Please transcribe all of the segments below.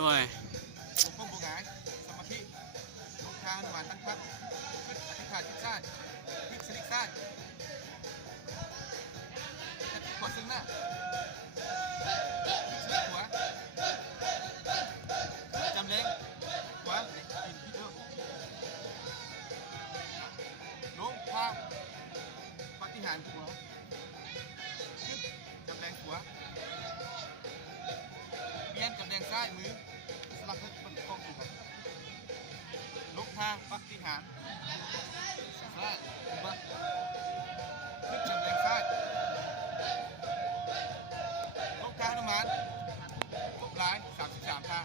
ด้วยหลวงพ่อบุญหงายสมาธิลงทางหวานตั้งพักขึ้นอธิษฐานทิศซ้ายพลิกสลิกซ้ายขวดซึ่งหน้าพลิกสลิกขวาจำเล้งขวากินพี่เด้อลงทางปฏิหารขวาขึ้นจำแรงขวาเบียนจำแรงซ้ายมือสลักให้มันคล่องถูกกันลงทางปฏิหารซ้ายมาขึ้นจำแรงซ้ายลงทางน้ำมันครบหลาย33ทาง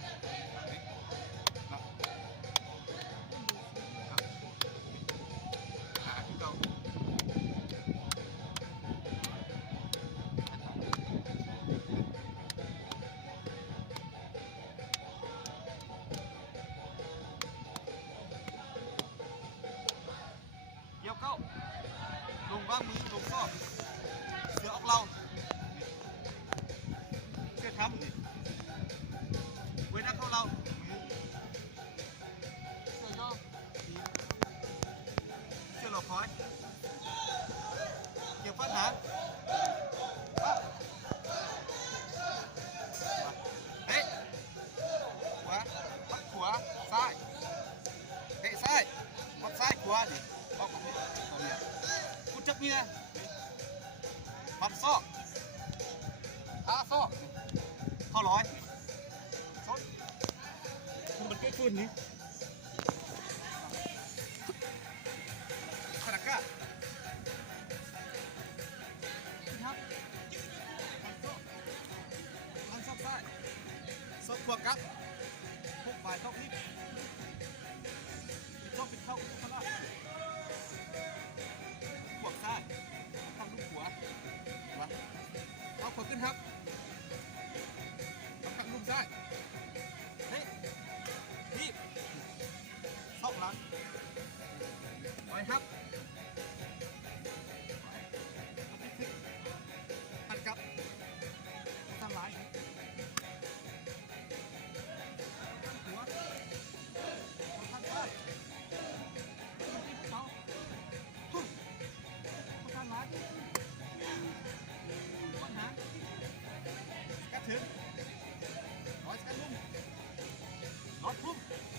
หาที่เก่าเกี่ยวเข้าลงว่างมือลงซอกเสือออกเราเสื้อทำนี่เว้นหน้าเข้าเราเสื้อย่อเสื้อหลอกคอยเกี่ยวฟันหางเฮ้ยขวาปัดขวาซ้ายเตะซ้ายปัดซ้ายขวาดิออกแบบนี้ตรงนี้คุณจับนี่นะปัดซอกขาซอกเข้าร้อยซดมันเกิดขึ้นนี่ขนาดก้าครับอันซอกซ้ายซอกขวากับพวกฝ่ายเข้าพลิกชอบปิดเข้าข้างล่างขวาซ้ายทำลูกหัววะเอาขวาขึ้นครับทำลูกซ้ายเฮ้ยรีบซอกหลังไปครับ